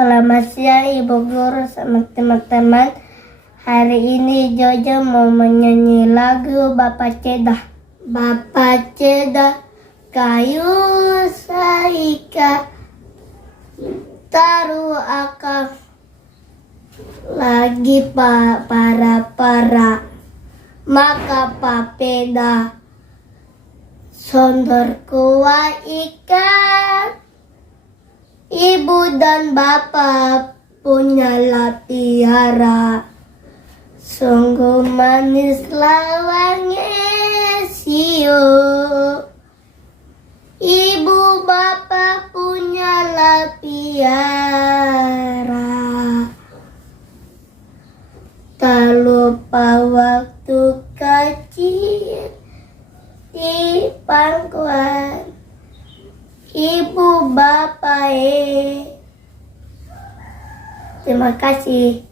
Selamat siang Ibu Guru sama teman-teman. Hari ini Jojo mau menyanyi lagu Bapak Cedah. Bapak Cedah kayu saika taruh akar lagi para maka papeda sondor kuah ikan. Ibu dan bapak punyalah piara, sungguh manis lawangnya sio. Ibu bapak punyalah piara, tak lupa waktu kecil di pangkuan ibu bapak. Terima kasih.